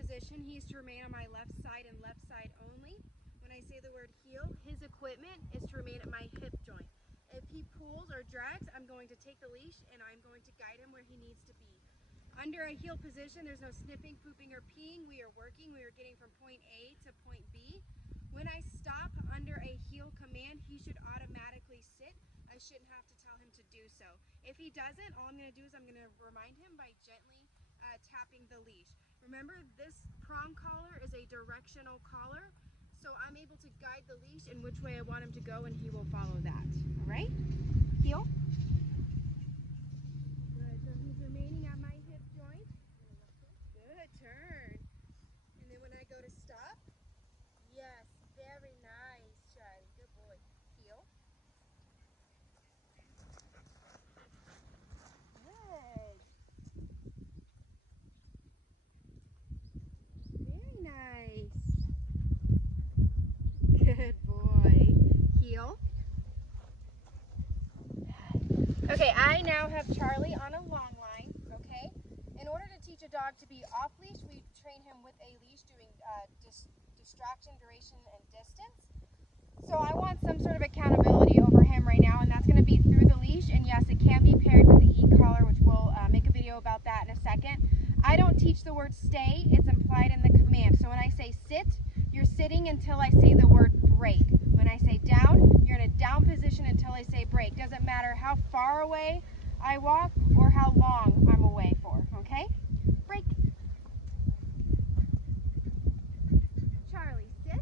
position, he is to remain on my left side and left side only. When I say the word heel, his equipment is to remain at my hip joint. If he pulls or drags, I'm going to take the leash and I'm going to guide him where he needs to be. Under a heel position, there's no sniffing, pooping, or peeing. We are working. We are getting from point A to point B. When I stop under a heel command, he should automatically sit. I shouldn't have to tell him to do so. If he doesn't, all I'm going to do is I'm going to remind him by gently tapping the leash. Remember, this prong collar is a directional collar, so I'm able to guide the leash in which way I want him to go, and he will follow that. All right? Heel. Good. So he's remaining at my hip joint. Good. Turn. And then when I go to stop, yes, very nice, Charlie. Good boy. Heel. Good. Very nice. Good boy. Heel. Okay, I now have Charlie on a long line, okay? In order to teach a dog to be off leash, we train him with a leash doing distraction, duration, and distance. So I want some sort of accountability over him right now, and that's going to be through the leash. And yes, it can be paired with the e-collar, which we'll make a video about that in a second. I don't teach the word stay, it's implied in the command. So when I say sit, you're sitting until I say the word break. When I say down, you're in a down position until I say break. Doesn't matter how far away I walk or how long I'm away for, okay? Break. Charlie, sit.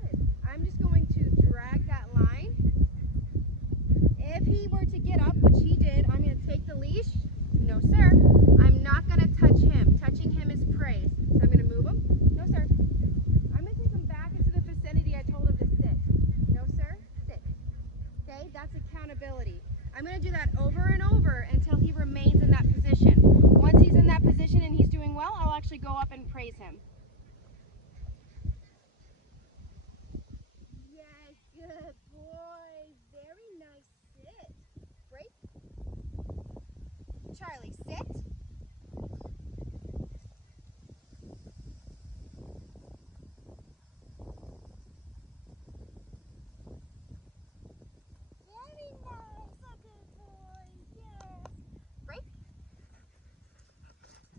Good. I'm just going to drag that line. If he were to get up, which he did, I'm going to take the leash. No, sir. I'm not going to touch him. Touching him is praise. So I'm going to move him. No, sir. I'm going to take him back into the vicinity I told him to sit. No, sir. Sit. Okay, that's accountability. I'm going to do that over and over until he remains in that position. Once he's in that position and he's doing well, I'll actually go up and praise him. Yes, good boy. Very nice sit. Break. Charlie, sit. Very nice. A good boy. Yes. Break.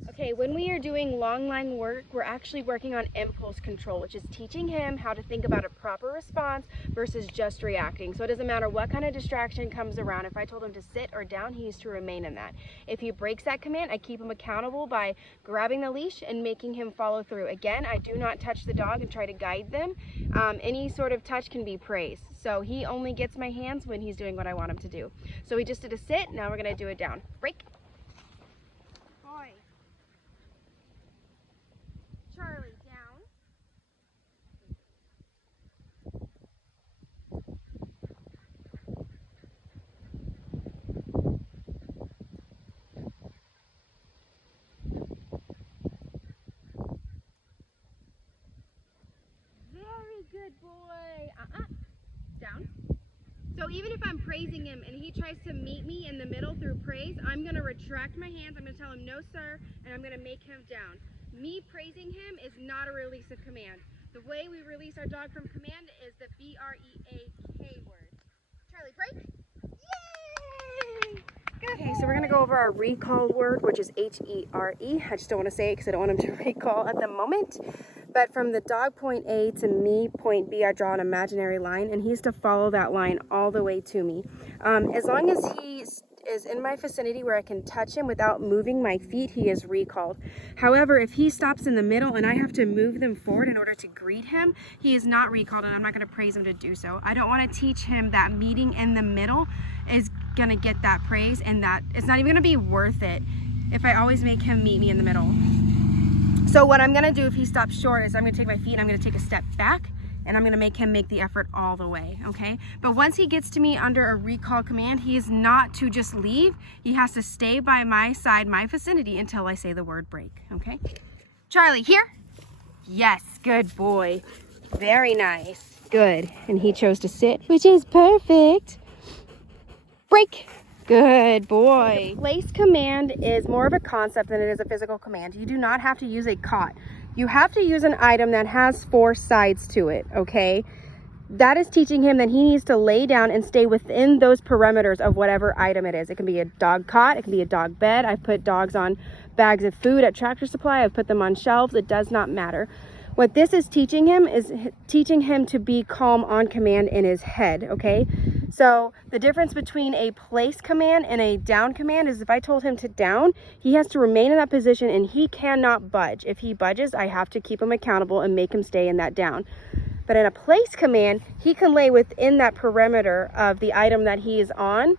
Okay, when we are doing long line work, we're actually working on impulse control, which is teaching him how to think about a proper response versus just reacting. So it doesn't matter what kind of distraction comes around. If I told him to sit or down, he needs to remain in that. If he breaks that command, I keep him accountable by grabbing the leash and making him follow through. Again, I do not touch the dog and try to guide them. Any sort of touch can be praise. So he only gets my hands when he's doing what I want him to do. So we just did a sit, now we're gonna do it down. Break. Boy. Charlie, down. Very good boy. Down. So even if I'm praising him and he tries to meet me in the middle through praise, I'm going to retract my hands. I'm going to tell him no, sir, and I'm going to make him down. Me praising him is not a release of command. The way we release our dog from command is the B-R-E-A-K word. Charlie, break. Yay! Good. Okay, so we're going to go over our recall word, which is H-E-R-E. I just don't want to say it because I don't want him to recall at the moment. But from the dog point A to me point B, I draw an imaginary line, and he's to follow that line all the way to me. As long as he is in my vicinity where I can touch him without moving my feet, he is recalled. However, if he stops in the middle and I have to move them forward in order to greet him, he is not recalled, and I'm not going to praise him to do so. I don't want to teach him that meeting in the middle is going to get that praise, and that it's not even going to be worth it if I always make him meet me in the middle. So what I'm gonna do if he stops short is I'm gonna take my feet and I'm gonna take a step back, and I'm gonna make him make the effort all the way, okay? But once he gets to me under a recall command, he is not to just leave. He has to stay by my side, my vicinity, until I say the word break, okay? Charlie, here? Yes, good boy. Very nice, good. And he chose to sit, which is perfect. Break. Good boy. The place command is more of a concept than it is a physical command. You do not have to use a cot. You have to use an item that has 4 sides to it, okay? That is teaching him that he needs to lay down and stay within those perimeters of whatever item it is. It can be a dog cot, it can be a dog bed. I've put dogs on bags of food at Tractor Supply. I've put them on shelves. It does not matter. What this is teaching him to be calm on command in his head, okay? So the difference between a place command and a down command is if I told him to down, he has to remain in that position and he cannot budge. If he budges, I have to keep him accountable and make him stay in that down. But in a place command, he can lay within that perimeter of the item that he is on.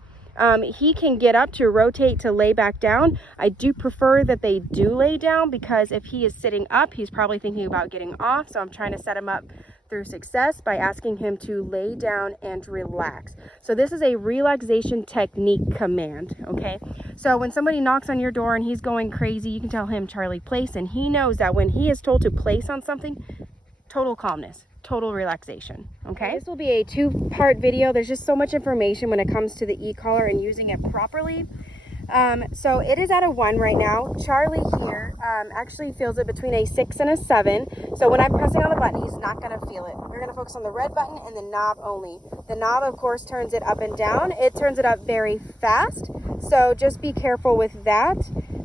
He can get up to rotate to lay back down. I do prefer that they do lay down because if he is sitting up, he's probably thinking about getting off. So I'm trying to set him up through success by asking him to lay down and relax. So this is a relaxation technique command, okay? So when somebody knocks on your door and he's going crazy, you can tell him, Charlie, place, and he knows that when he is told to place on something, total calmness, total relaxation, okay? This will be a 2-part video. There's just so much information when it comes to the e-collar and using it properly. So it is at a 1 right now. Charlie here actually feels it between a 6 and a 7. So when I'm pressing on the button, he's not going to feel it. We're going to focus on the red button and the knob only. The knob, of course, turns it up and down. It turns it up very fast. So just be careful with that.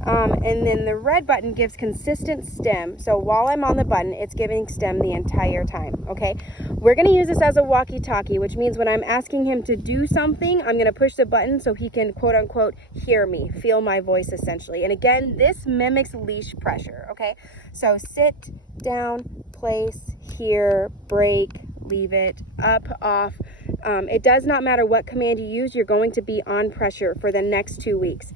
And then the red button gives consistent stem. So while I'm on the button, it's giving stem the entire time, okay? We're gonna use this as a walkie-talkie, which means when I'm asking him to do something, I'm gonna push the button so he can quote unquote hear me, feel my voice essentially. And again, this mimics leash pressure, okay? So sit, down, place, hear, break, leave it, up, off. It does not matter what command you use, you're going to be on pressure for the next 2 weeks.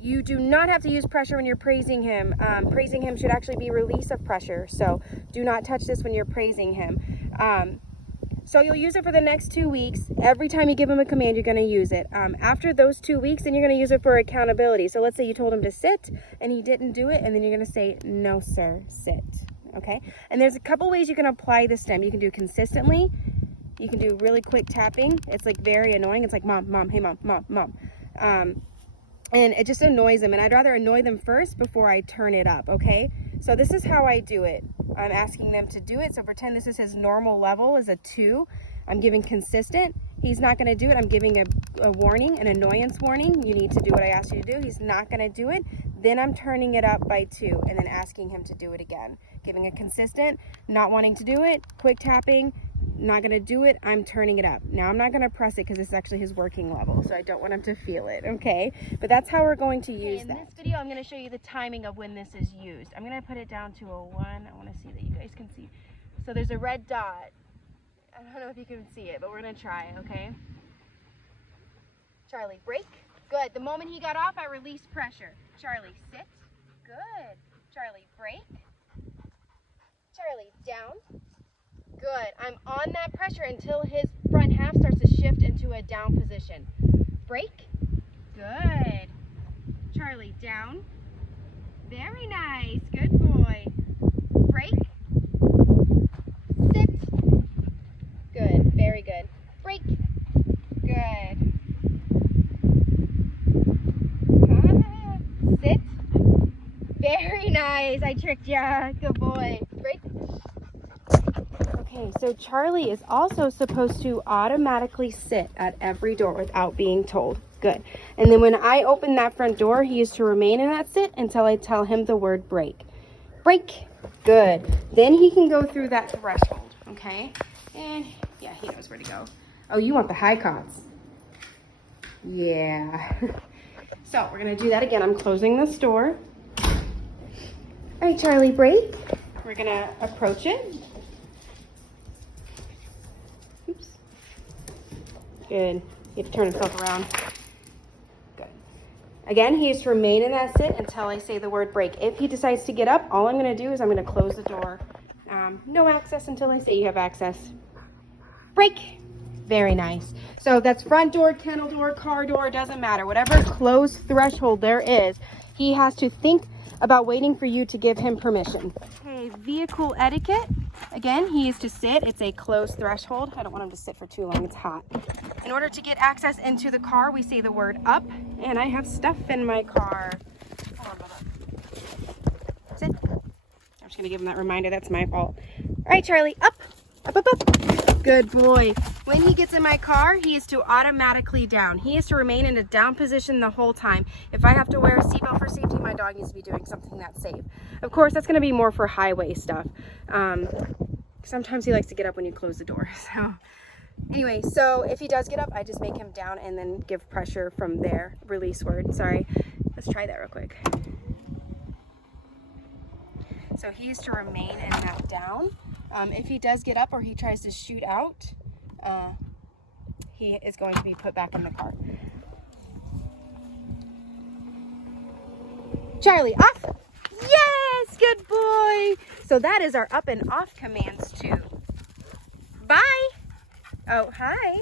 You do not have to use pressure when you're praising him. Praising him should actually be release of pressure. So do not touch this when you're praising him. So you'll use it for the next 2 weeks. Every time you give him a command, you're going to use it. After those 2 weeks, then you're going to use it for accountability. So let's say you told him to sit and he didn't do it. And then you're going to say, no, sir, sit. Okay. And there's a couple ways you can apply the stem. You can do consistently. You can do really quick tapping. It's like very annoying. It's like, mom, mom, hey, mom, mom, mom. And it just annoys them. And I'd rather annoy them first before I turn it up, okay? So this is how I do it. I'm asking them to do it. So pretend this is his normal level is a 2. I'm giving consistent. He's not going to do it. I'm giving a warning, an annoyance warning. You need to do what I asked you to do. He's not going to do it. Then I'm turning it up by 2 and then asking him to do it again. Giving a consistent, not wanting to do it, quick tapping, not going to do it, I'm turning it up. Now I'm not going to press it because it's actually his working level, so I don't want him to feel it, okay? But that's how we're going to use that. In this video, I'm going to show you the timing of when this is used. I'm going to put it down to a 1. I want to see that you guys can see. So there's a red dot. I don't know if you can see it, but we're going to try, okay? Charlie, break. Good. The moment he got off, I released pressure. Charlie, sit. Good. Charlie, break. Charlie, down. Good. I'm on that pressure until his front half starts to shift into a down position. Break. Good. Charlie, down. Very nice. Good boy. Break. Sit. Good. Very good. Break. Good. Sit. Very nice. I tricked ya. Good boy. Break. Okay, so Charlie is also supposed to automatically sit at every door without being told. Good. And then when I open that front door, he is to remain in that sit until I tell him the word break. Break. Good. Then he can go through that threshold, okay? And yeah, he knows where to go. Oh, you want the high cots. Yeah. So we're going to do that again. I'm closing this door. All right, Charlie, break. We're going to approach it. Oops. Good. You have to turn himself around. Good. Again, he is to remain in that sit until I say the word break. If he decides to get up, all I'm going to do is I'm going to close the door. No access until I say you have access. Break. Very nice. So that's front door, kennel door, car door, doesn't matter. Whatever closed threshold there is, he has to think about waiting for you to give him permission. Okay, vehicle etiquette. Again, he is to sit. It's a closed threshold. I don't want him to sit for too long. It's hot. In order to get access into the car, we say the word up. And I have stuff in my car. Hold on, Bubba. Sit. I'm just just gonna give him that reminder. That's my fault. All right, Charlie, up, up, up, up. Good boy. When he gets in my car, he is to automatically down. He is to remain in a down position the whole time. If I have to wear a seatbelt for safety, my dog needs to be doing something that's safe. Of course, that's gonna be more for highway stuff. Sometimes he likes to get up when you close the door. So anyway, so if he does get up, I just make him down and then give pressure from there. Release word, sorry. Let's try that real quick. So he's to remain in that down. If he does get up or he tries to shoot out, he is going to be put back in the car. Charlie, off! Yes, good boy. So that is our up and off commands too. Bye. Oh, hi.